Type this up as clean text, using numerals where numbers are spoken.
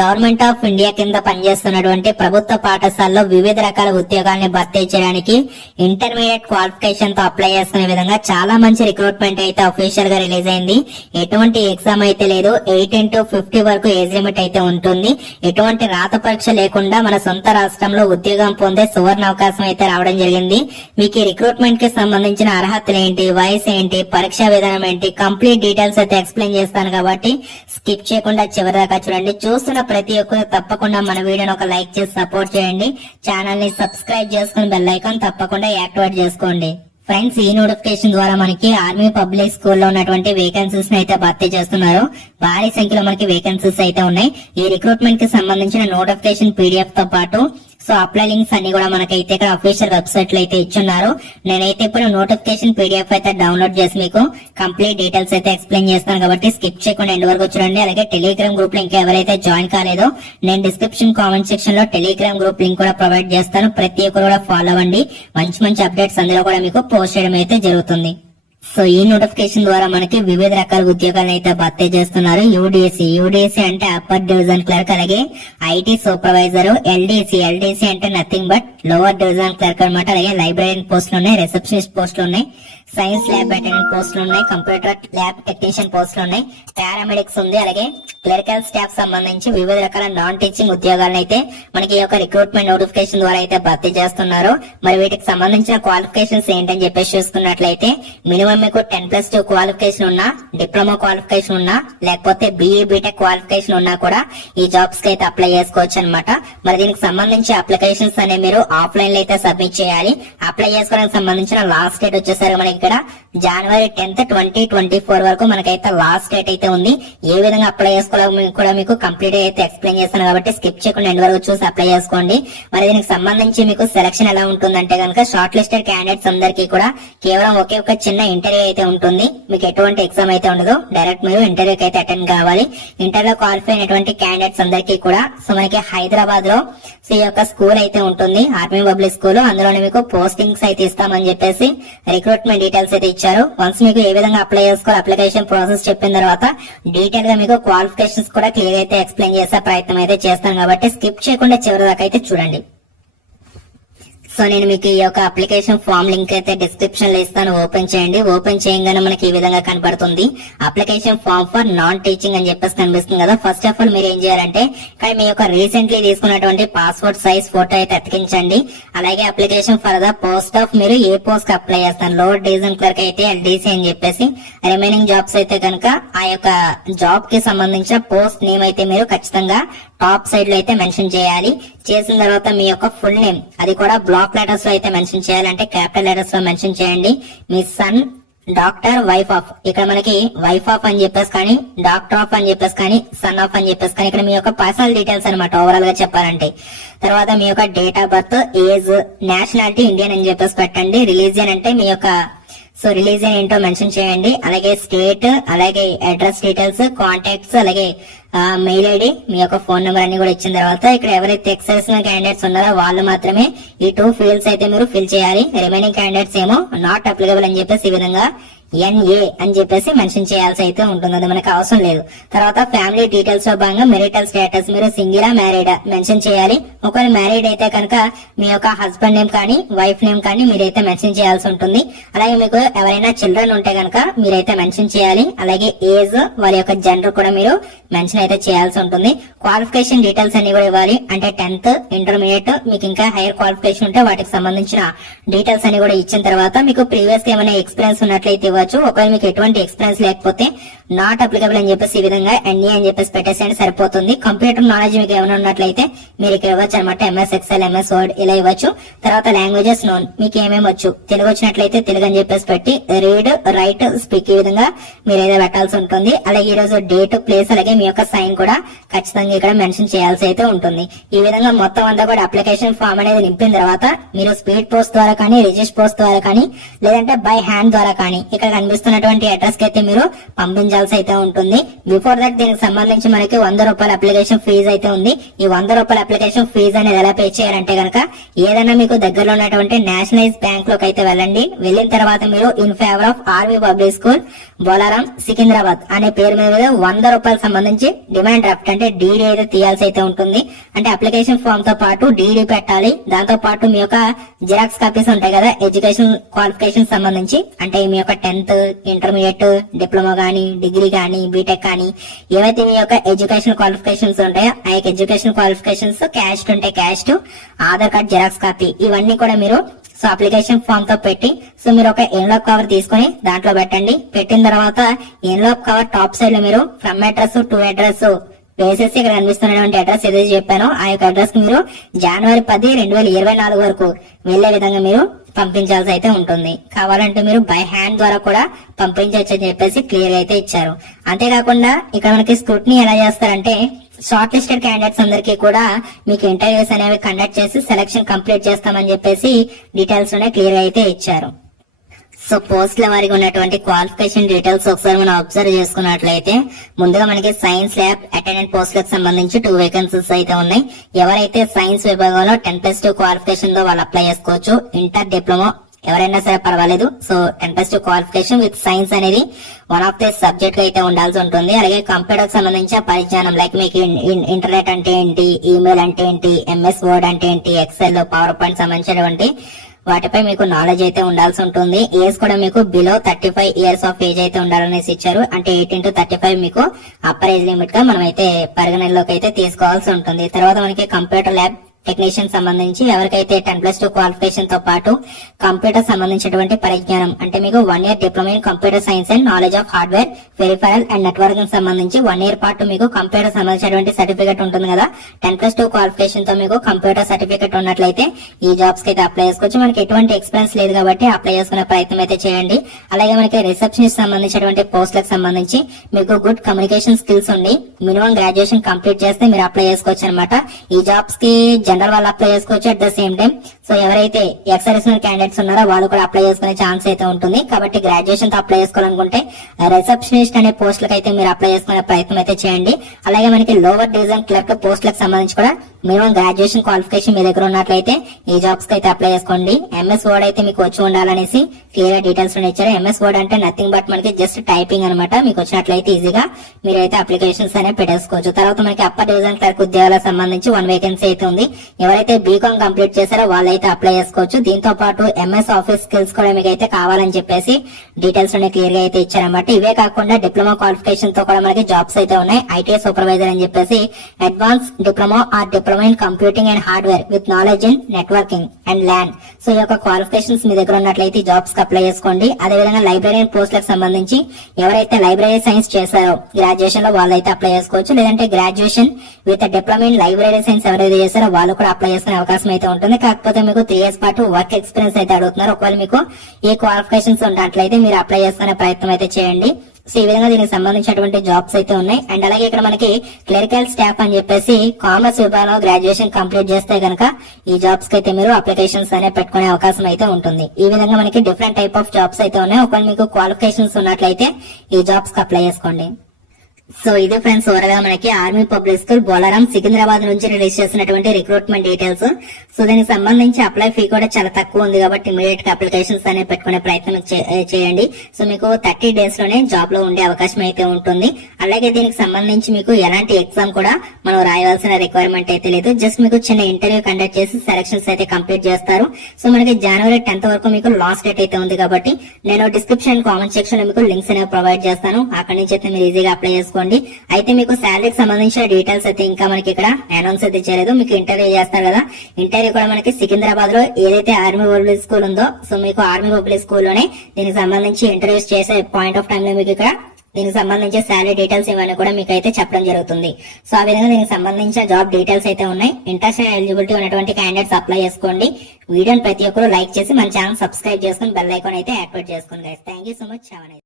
Government of India కింద పనిచేస్తున్నటువంటి ప్రభుత్వ పాఠశాలలో వివిధ రకాల ఉద్యోగాల్ని భర్తీ చేయడానికి ఇంటర్మీడియట్ క్వాలిఫికేషన్ తో అప్లై చేసుకునే విధంగా చాలా మంచి రిక్రూట్మెంట్ అయితే అఫీషియల్ గా రిలీజ్ అయింది. ఎటువంటి ఎగ్జామ్ అయితే లేదు. 18 to 50 వరకు ఏజ్ లిమిట్ అయితే ఉంటుంది. ఎటువంటి రాత పరీక్ష లేకుండా మన సొంత రాష్ట్రంలో ఉద్యోగం పొందే సువర్ణ అవకాశం అయితే రావడం జరిగింది. మీకు ఈ రిక్రూట్మెంట్ కి సంబంధించిన అర్హతలు ఏంటి, వయసు ఏంటి, పరీక్షా విధానం ఏంటి, కంప్లీట్ డీటెయిల్స్ అయితే ఎక్స్ప్లెయిన్ చేస్తాను కాబట్టి స్కిప్ చేయకుండా చివరి దాకా చూడండి. చూస్తున్న ప్రతి ఒక్కరు తప్పకుండా మన వీడియోని ఒక లైక్ చేసి సపోర్ట్ చేయండి. ఛానల్ ని సబ్స్క్రైబ్ చేసుకుని బెల్ ఐకాన్ తప్పకుండా యాక్టివేట్ చేసుకోండి. ఫ్రెండ్స్, ఈ నోటిఫికేషన్ ద్వారా మనకి ఆర్మీ పబ్లిక్ స్కూల్లో ఉన్నటువంటి వేకెన్సీస్ ని అయితే భర్తీ చేస్తున్నారు. భారీ సంఖ్యలో మనకి వేకెన్సీస్ అయితే ఉన్నాయి. ఈ రిక్రూట్మెంట్ కి సంబంధించిన నోటిఫికేషన్ పీడిఎఫ్ తో పాటు అప్లై లింక్స్ అన్ని కూడా మనకైతే ఇక్కడ అఫీషియల్ వెబ్సైట్ లో అయితే ఇచ్చున్నారు. నేనైతే ఇప్పుడు నోటిఫికేషన్ పీడిఎఫ్ అయితే డౌన్లోడ్ చేసి మీకు కంప్లీట్ డీటెయిల్స్ అయితే ఎక్స్ప్లెయిన్ చేస్తాను కాబట్టి స్కిప్ చేయకుండా ఎండ్ వరకు చూడండి. అలాగే టెలిగ్రామ్ గ్రూప్ లో ఇంకా ఎవరైతే జాయిన్ కాలేదో నేను డిస్క్రిప్షన్ కామెంట్ సెక్షన్ లో టెలిగ్రామ్ గ్రూప్ లింక్ కూడా ప్రొవైడ్ చేస్తాను. ప్రతి ఒక్కరు కూడా ఫాలో అవ్వండి. మంచి మంచి అప్డేట్స్ అందులో కూడా మీకు పోస్ట్ చేయడం అయితే జరుగుతుంది. ఈ నోటిఫికేషన్ ద్వారా మనకి వివిధ రకాల ఉద్యోగాలను అయితే భర్తీ చేస్తున్నారు. యూడిఎస్సి అంటే అప్పర్ డివిజన్ క్లర్క్, అలాగే ఐటీ సూపర్వైజర్. ఎల్డీసీ అంటే nothing but lower division clerk అనమాట. అలాగే లైబ్రరీన్ పోస్టులు ఉన్నాయి, రిసెప్షనిస్ట్ పోస్టులు ఉన్నాయి, సైన్స్ ల్యాబ్ అటెండెంట్ పోస్టులు ఉన్నాయి, కంప్యూటర్ ల్యాబ్ టెక్నీషియన్ పోస్టులు ఉన్నాయి, పారామెడిక్స్ ఉంది. అలాగే క్లరికల్ స్టాఫ్ సంబంధించి వివిధ రకాల నాన్ టీచింగ్ ఉద్యోగాలను అయితే మనకి ఈ యొక్క రిక్రూట్మెంట్ నోటిఫికేషన్ ద్వారా అయితే భర్తీ చేస్తున్నారు. మరి వీటికి సంబంధించిన క్వాలిఫికేషన్స్ ఏంటని చెప్పేసి చూసుకున్నట్లయితే మినిమం మీకు 10+2 క్వాలిఫికేషన్ ఉన్నా, డిప్లొమా క్వాలిఫికేషన్ ఉన్నా, లేకపోతే BE బీటెక్ క్వాలిఫికేషన్ ఉన్నా కూడా ఈ జాబ్స్ కి అయితే అప్లై చేసుకోవచ్చు అనమాట. మరి దీనికి సంబంధించి అప్లికేషన్స్ అనేవి మీరు ఆఫ్లైన్ లో అయితే సబ్మిట్ చేయాలి. అప్లై చేసుకోవడానికి సంబంధించిన లాస్ట్ డేట్ వచ్చేసరికి మనకి ఇక్కడ January 10th, 2024 వరకు మనకైతే లాస్ట్ డేట్ అయితే ఉంది. ఏ విధంగా అప్లై చేసుకోవాలో కూడా మీకు కంప్లీట్ అయితే ఎక్స్ప్లెయిన్ చేస్తాను కాబట్టి స్కిప్ చేయకుండా ఎండ్ వరకు చూసి అప్లై చేసుకోండి. మరి దీనికి సంబంధించి మీకు సెలక్షన్ ఎలా ఉంటుందంటే కనుక షార్ట్ లిస్టెడ్ క్యాండిడేట్స్ అందరికీ కూడా కేవలం ఒకే ఒక చిన్న ఇంటర్వ్యూ అయితే ఉంటుంది. మీకు ఎటువంటి ఎగ్జామ్ అయితే ఉండదు. డైరెక్ట్ మీరు ఇంటర్వ్యూకి అయితే అటెండ్ కావాలి. ఇంటర్వ్యూలో క్వాలిఫై అయినటువంటి క్యాండిడేట్స్ అందరికీ కూడా మనకి హైదరాబాద్ లో ఈ యొక్క స్కూల్ అయితే ఉంటుంది, ఆర్మీ పబ్లిక్ స్కూల్. అందులోనే మీకు పోస్టింగ్స్ అయితే ఇస్తామని చెప్పేసి రిక్రూట్మెంట్ డీటెయిల్స్ అయితే ఇచ్చారు. వన్స్ మీకు ఏ విధంగా అప్లై చేసుకోవాలి, అప్లికేషన్ ప్రాసెస్ చెప్పిన తర్వాత డీటెయిల్ గా మీకు క్వాలిఫికేషన్స్ కూడా క్లియర్ అయితే ఎక్స్ప్లెయిన్ చేసే ప్రయత్నం అయితే చేస్తాను కాబట్టి స్కిప్ చేయకుండా చివరి దాకా అయితే చూడండి. నేను మీకు ఈ యొక్క అప్లికేషన్ ఫామ్ లింక్ అయితే డిస్క్రిప్షన్ లో ఇస్తాను. ఓపెన్ చేయండి. ఓపెన్ చేయగానే మనకి ఈ విధంగా కనబడుతుంది. Application form for non teaching అని చెప్పేసి కనిపిస్తుంది కదా. ఫస్ట్ ఆఫ్ ఆల్ మీరు ఏం చేయాలంటే ఇక్కడ మీ యొక్క రీసెంట్లీ తీసుకున్నటువంటి పాస్పోర్ట్ సైజ్ ఫోటో అయితే అతికించండి. అలాగే application for the post of మీరు ఏ పోస్ట్ కి అప్లై చేస్తాను, లోవర్ డివిజన్ క్లర్క్ అయితే LDC అని చెప్పేసి, రిమైనింగ్ జాబ్స్ అయితే కనుక ఆ యొక్క జాబ్ కి సంబంధించిన పోస్ట్ నేమ్ అయితే మీరు ఖచ్చితంగా టాప్ సైడ్ లో అయితే మెన్షన్ చేయాలి. చేసిన తర్వాత మీ యొక్క ఫుల్ నేమ్ అది కూడా బ్లాక్ లెటర్స్ లో అయితే మెన్షన్ చేయాలి, అంటే క్యాపిటల్ లెటర్స్ లో మెన్షన్ చేయండి. మీ సన్ డాక్టర్ వైఫ్ ఆఫ్, ఇక్కడ మనకి వైఫ్ ఆఫ్ అని చెప్పేసి కానీ, డాక్టర్ ఆఫ్ అని చెప్పేసి కానీ, సన్ ఆఫ్ అని చెప్పేసి కానీ, ఇక్కడ మీ యొక్క పర్సనల్ డీటెయిల్స్ అనమాట ఓవరాల్ గా చెప్పాలంటే. తర్వాత మీ యొక్క date of birth, age, nationality Indian అని చెప్పేసి పెట్టండి. రిలీజియన్ అంటే మీ యొక్క రిలీజియన్ ఏంటో మెన్షన్ చేయండి. అలాగే స్టేట్, అలాగే అడ్రస్ డీటెయిల్స్, కాంటాక్ట్స్, అలాగే మెయిల్ ఐడి, మీ యొక్క ఫోన్ నెంబర్ అన్ని కూడా ఇచ్చిన తర్వాత ఇక్కడ ఎవరైతే ఎక్సైజ్ క్యాండిడేట్స్ ఉన్నారో వాళ్ళు మాత్రమే ఈ 2 ఫీల్డ్స్ అయితే మీరు ఫిల్ చేయాలి. రిమైనింగ్ క్యాండిడేట్స్ ఏమో నాట్ అప్లికబుల్ అని చెప్పేసి ఈ విధంగా NA అని చెప్పేసి మెన్షన్ చేయాల్సి అయితే ఉంటుంది. అది మనకు అవసరం లేదు. తర్వాత ఫ్యామిలీ డీటెయిల్స్ లో భాగంగా మెరిటల్ స్టేటస్ మీరు సింగిలా మ్యారీడా మెన్షన్ చేయాలి. ఒకవేళ మ్యారీడ్ అయితే కనుక మీ యొక్క హస్బెండ్ నేమ్ కానీ వైఫ్ నేమ్ కానీ మీరైతే మెన్షన్ చేయాల్సి ఉంటుంది. అలాగే మీకు ఎవరైనా చిల్డ్రన్ ఉంటే కనుక మీరైతే మెన్షన్ చేయాలి. అలాగే ఏజ్, వాళ్ళ యొక్క జెండర్ కూడా మీరు మెన్షన్ అయితే చేయాల్సి ఉంటుంది. క్వాలిఫికేషన్ డీటెయిల్స్ అన్ని కూడా ఇవ్వాలి, అంటే 10th, ఇంటర్మీడియట్, మీకు ఇంకా హైయర్ క్వాలిఫికేషన్ ఉంటే వాటికి సంబంధించిన డీటెయిల్స్ అన్ని కూడా ఇచ్చిన తర్వాత మీకు ప్రీవియస్ ఏమైనా ఎక్స్పీరియన్స్ ఉన్నట్లయితే ఇవ్వచ్చు. ఒకవేళ మీకు ఎటువంటి ఎక్స్పీరియన్స్ లేకపోతే నాట్ అప్లికబుల్ అని చెప్పేసి ఈ విధంగా NA అని చెప్పేసి పెట్టేసేయండి, సరిపోతుంది. కంప్యూటర్ నాలెడ్జ్ మీకు ఏమైనా ఉన్నట్లయితే మీరు ఇక్కడ ఇవ్వచ్చు అనమాట. MS Excel, MS Word ఇలా ఇవ్వచ్చు. తర్వాత లాంగ్వేజెస్ నోన్, మీకు ఏమేమి వచ్చు, తెలుగు వచ్చినట్లయితే తెలుగు అని చెప్పేసి పెట్టి రీడ్, రైట్, స్పీక్ ఈ విధంగా మీరు ఏదో పెట్టాల్సి ఉంటుంది. అలాగే ఈ రోజు డేట్, ప్లేస్, అలాగే మీ యొక్క సైన్ కూడా ఖచ్చితంగా ఇక్కడ మెన్షన్ చేయాల్సి అయితే ఉంటుంది. ఈ విధంగా మొత్తం అంతా కూడా అప్లికేషన్ ఫామ్ అనేది నింపిన తర్వాత మీరు స్పీడ్ పోస్ట్ ద్వారా కానీ, రిజిస్టర్ పోస్ట్ ద్వారా కానీ, లేదంటే బై హ్యాండ్ ద్వారా కానీ ఇక్కడ ఇక్కడ కనిపిస్తున్నటువంటి అడ్రస్ కి అయితే మీరు పంపించాల్సి అయితే ఉంటుంది. బిఫోర్ దట్ దీనికి సంబంధించి మనకి 100 రూపాయల అప్లికేషన్ ఫీజు అయితే ఉంది. ఈ 100 రూపాయల అప్లికేషన్ ఫీజు అనేది ఎలా పే చేయాలంటే కనుక ఏదైనా మీకు దగ్గరలో ఉన్నటువంటి నేషనలైజ్ బ్యాంక్ లోకి అయితే వెళ్ళండి. వెళ్ళిన తర్వాత మీరు in favour of army public school Bolaram Secunderabad అనే పేరు మీద 100 రూపాయలకు సంబంధించి డిమాండ్ డ్రాఫ్ట్ అంటే డీడీ అయితే తీయాల్సి అయితే ఉంటుంది. అంటే అప్లికేషన్ ఫామ్ తో పాటు డీడీ పెట్టాలి. దాంతో పాటు మీ యొక్క జిరాక్స్ కాపీస్ ఉంటాయి కదా ఎడ్యుకేషన్ క్వాలిఫికేషన్ సంబంధించి, అంటే మీ యొక్క 10th ఇంటర్మీడియట్ డిప్లొమా గానీ డిగ్రీ గానీ బీటెక్ కానీ ఏవైతే మీ యొక్క ఎడ్యుకేషన్ క్వాలిఫికేషన్స్ ఉంటాయో ఆ యొక్క ఎడ్యుకేషన్ క్వాలిఫికేషన్స్ క్యాస్ట్ ఉంటే caste, Aadhaar card xerox copy ఇవన్నీ కూడా మీరు సో అప్లికేషన్ ఫామ్ తో పెట్టి సో మీరు ఒక ఎన్వలప్ కవర్ తీసుకుని దాంట్లో పెట్టండి. పెట్టిన తర్వాత ఎన్వలప్ కవర్ టాప్ సైడ్ లో మీరు ఫ్రమ్ అడ్రస్ టు అడ్రస్ వేసేసి ఇక్కడ కనిపిస్తున్నటువంటి అడ్రస్ ఏదైతే చెప్పానో ఆ యొక్క అడ్రస్ కి మీరు జనవరి 10, 2024 వరకు వెళ్లే విధంగా మీరు పంపించాల్సి అయితే ఉంటుంది. కావాలంటే మీరు బై హ్యాండ్ ద్వారా కూడా పంపించవచ్చు అని చెప్పేసి క్లియర్ గా అయితే ఇచ్చారు. అంతేకాకుండా ఇక్కడ మనకి స్క్రూటినీ ఎలా చేస్తారంటే షార్ట్ లిస్టెడ్ క్యాండిడేట్స్ అందరికీ కూడా మీకు ఇంటర్వ్యూస్ అనేవి కండక్ట్ చేసి సెలక్షన్ కంప్లీట్ చేస్తామని చెప్పేసి డీటెయిల్స్ క్లియర్ గా అయితే ఇచ్చారు. సో పోస్ట్ల వారికి ఉన్నటువంటి క్వాలిఫికేషన్ డీటెయిల్స్ ఒకసారి మనం అబ్జర్వ్ చేసుకున్నట్లయితే ముందుగా మనకి సైన్స్ ల్యాబ్ అటెండెంట్ పోస్టులకు సంబంధించి 2 వేకెన్సీస్ అయితే ఉన్నాయి. ఎవరైతే సైన్స్ విభాగంలో 10+2 క్వాలిఫికేషన్ తో వాళ్ళు అప్లై చేసుకోవచ్చు. ఇంటర్ డిప్లొమా ఎవరైనా సరే పర్వాలేదు. సో 10+2 క్వాలిఫికేషన్ విత్ సైన్స్ అనేది వన్ ఆఫ్ ది సబ్జెక్ట్ అయితే ఉండాల్సి ఉంటుంది. అలాగే కంప్యూటర్ కి సంబంధించిన పరిజ్ఞానం లైక్ మీకు ఇంటర్నెట్ అంటే ఏంటి, ఈమెయిల్ అంటే ఏంటి, ఎంఎస్ వర్డ్ అంటే ఏంటి, ఎక్సెల్, పవర్ పాయింట్ సంబంధించినటువంటి వాటిపై మీకు నాలెడ్జ్ అయితే ఉండాల్సి ఉంటుంది. ఏజ్ కూడా మీకు బిలో 35 ఇయర్స్ ఆఫ్ ఏజ్ అయితే ఉండాలనేసి ఇచ్చారు. అంటే 18 to 35 మీకు అప్పర్ ఏజ్ లిమిట్ గా మనం అయితే పరిగణనలోకి అయితే తీసుకోవాల్సి ఉంటుంది. తర్వాత మనకి కంప్యూటర్ ల్యాబ్ టెక్నీషియన్ సంబంధించి ఎవరికైతే 10+2 క్వాలిఫికేషన్ తో పాటు కంప్యూటర్ సంబంధించినటువంటి పరిజ్ఞానం అంటే మీకు 1 year diploma in computer science and knowledge of hardware peripheral and networking సంబంధించి 1 year పాటు మీకు కంప్యూటర్ సంబంధించినటువంటి సర్టిఫికేట్ ఉంటుంది కదా. 10+2 క్వాలిఫికేషన్ తో మీకు కంప్యూటర్ సర్టిఫికేట్ ఉన్నట్లయితే ఈ జాబ్స్ కి అయితే అప్లై చేసుకోవచ్చు. మనకి ఎటువంటి ఎక్స్పీరియన్స్ లేదు కాబట్టి అప్లై చేసుకునే ప్రయత్నం అయితే చేయండి. అలాగే మనకి రిసెప్షనిస్ట్ సంబంధించినటువంటి పోస్టులకు సంబంధించి మీకు గుడ్ కమ్యూనికేషన్ స్కిల్స్ ఉండి మినిమం గ్రాడ్యుయేషన్ కంప్లీట్ చేస్తే మీరు అప్లై చేసుకోవచ్చు అనమాట. ఈ జాబ్స్ కి జనరల్ వాళ్ళు అప్లై చేసుకోవచ్చు. At the same time so ఎవరైతే ఎక్స్ సర్వీస్మెన్ క్యాండిడేట్స్ ఉన్నారో వాళ్ళు కూడా అప్లై చేసుకునే ఛాన్స్ అయితే ఉంటుంది. కాబట్టి గ్రాడ్యుయేషన్ తో అప్లై చేసుకోవాలనుకుంటే రిసెప్షనిస్ట్ అనే పోస్టులకు అయితే మీరు అప్లై చేసుకునే ప్రయత్నం అయితే చేయండి. అలాగే మనకి లోవర్ డివిజన్ క్లర్క్ పోస్టులకు సంబంధించి కూడా మినిమం గ్రాడ్యుయేషన్ క్వాలిఫికేషన్ మీ దగ్గర ఉన్నట్లయితే ఈ జాబ్స్ కి అయితే అప్లై చేసుకోండి. ఎంఎస్ వర్డ్ అయితే మీకు వచ్చి ఉండాలనేసి క్లియర్ డీటెయిల్స్ ఇచ్చారు. ఎంఎస్ వర్డ్ అంటే నథింగ్ బట్ మనకి జస్ట్ టైపింగ్ అనమాట. మీకు వచ్చినట్లయితే ఈజీగా మీరైతే అప్లికేషన్స్ అనేవి పెట్టేసుకోవచ్చు. తర్వాత మనకి అప్పర్ డివిజన్ క్లర్క్ ఉద్యోగాలకు సంబంధించి 1 వేకెన్సీ అయితే ఉంది. ఎవరైతే బీకామ్ కంప్లీట్ చేశారో వాళ్ళైతే అప్లై చేసుకోవచ్చు. దీంతో పాటు ఎంఎస్ ఆఫీస్ స్కిల్స్ కూడా మీకు అయితే కావాలని చెప్పేసి డీటెయిల్స్ క్లియర్ గా అయితే ఇచ్చారన్నమాట. ఇవే కాకుండా డిప్లొమా క్వాలిఫికేషన్ తో కూడా మనకి జాబ్స్ అయితే ఉన్నాయి. ఐటీఐ సూపర్వైజర్ అని చెప్పేసి advance diploma or diploma in computing and hardware with knowledge in networking and LAN. So ఈ యొక్క క్వాలిఫికేషన్స్ మీ దగ్గర ఉన్నట్లయితే జాబ్స్ కి అప్లై చేసుకోండి. అదేవిధంగా లైబ్రరీయన్ పోస్టులకు సంబంధించి ఎవరైతే లైబ్రరీ సైన్స్ చేశారో గ్రాడ్యుయేషన్ లో వాళ్ళైతే అప్లై చేసుకోవచ్చు. లేదంటే graduation with diploma in library science ఎవరైతే చేశారో వాళ్ళు కూడా అప్లై చేసుకునే అవకాశం అయితే ఉంటుంది. కాకపోతే మీకు 3 years పాటు వర్క్ ఎక్స్పీరియన్స్ అయితే అడుగుతున్నారు. ఒకవేళ మీకు ఏ క్వాలిఫికేషన్స్ ఉన్నట్లయితే మీరు అప్లై చేసుకునే ప్రయత్నం అయితే చేయండి. సో ఈ విధంగా దీనికి సంబంధించినటువంటి జాబ్స్ అయితే ఉన్నాయి. అండ్ అలాగే ఇక్కడ మనకి క్లరికల్ స్టాఫ్ అని చెప్పేసి కామర్స్ విభాగంలో గ్రాడ్యుయేషన్ కంప్లీట్ చేస్తే కనుక ఈ జాబ్స్ కి అయితే మీరు అప్లికేషన్స్ అనేవి పెట్టుకునే అవకాశం అయితే ఉంటుంది. ఈ విధంగా మనకి డిఫరెంట్ టైప్ ఆఫ్ జాబ్స్ అయితే ఉన్నాయి. ఒకవేళ మీకు క్వాలిఫికేషన్స్ ఉన్నట్లయితే ఈ జాబ్స్ కి అప్లై చేసుకోండి. సో ఇది ఫ్రెండ్స్ ఓవరాల్ మనకి army public school Bolaram Secunderabad నుంచి రిలీజ్ చేసినటువంటి రిక్రూట్మెంట్ డీటెయిల్స్. సో దీనికి సంబంధించి అప్లై ఫీ కూడా చాలా తక్కువ ఉంది కాబట్టి ఇమీడియట్ గా అప్లికేషన్స్ అనేవి పెట్టుకునే ప్రయత్నం చేయండి. సో మీకు 30 days లోనే జాబ్ లో ఉండే అవకాశం అయితే ఉంటుంది. అలాగే దీనికి సంబంధించి మీకు ఎలాంటి ఎగ్జామ్ కూడా మనం రాయవలసిన రిక్వైర్మెంట్ అయితే లేదు. జస్ట్ మీకు చిన్న ఇంటర్వ్యూ కండక్ట్ చేసి సెలక్షన్స్ అయితే కంప్లీట్ చేస్తారు. సో మనకి జనవరి 10th వరకు మీకు లాస్ట్ డేట్ అయితే ఉంది కాబట్టి నేను డిస్క్రిప్షన్ కామెంట్ సెక్షన్ లో మీకు లింక్స్ అనేవి ప్రొవైడ్ చేస్తాను. అక్కడి నుంచి అయితే మీరు ఈజీగా అప్లై చేసుకోండి. అయితే మీకు శాలరీకి సంబంధించిన డీటెయిల్స్ అయితే ఇంకా మనకి ఇక్కడ అనౌన్స్ అయితే చేయలేదు. మీకు ఇంటర్వ్యూ చేస్తారు కదా, ఇంటర్వ్యూ కూడా మనకి సికింద్రాబాద్ లో ఏదైతే ఆర్మీ పబ్లిక్ స్కూల్ ఉందో సో మీకు ఆర్మీ పబ్లిక్ స్కూల్ లోనే దీనికి సంబంధించి ఇంటర్వ్యూస్ చేసే పాయింట్ ఆఫ్ టైం లో మీకు ఇక్కడ దీనికి సంబంధించి శాలరీ డీటెయిల్స్ ఇవన్నీ కూడా మీకు అయితే చెప్పడం జరుగుతుంది. సో ఆ విధంగా దీనికి సంబంధించిన జాబ్ డీటెయిల్స్ అయితే ఉన్నాయి. ఇంట్రెస్ట్ అండ్ ఎలిజిబిలిటీ ఉన్నటువంటి క్యాండిడేట్స్ అప్లై చేసుకోండి. వీడియోని ప్రతి ఒక్కరు లైక్ చేసి మన ఛానల్ సబ్స్క్రైబ్ చేసుకుని బెల్ ఐకాన్ అయితే యాక్టివేట్ చేసుకోండి. Thank you so much.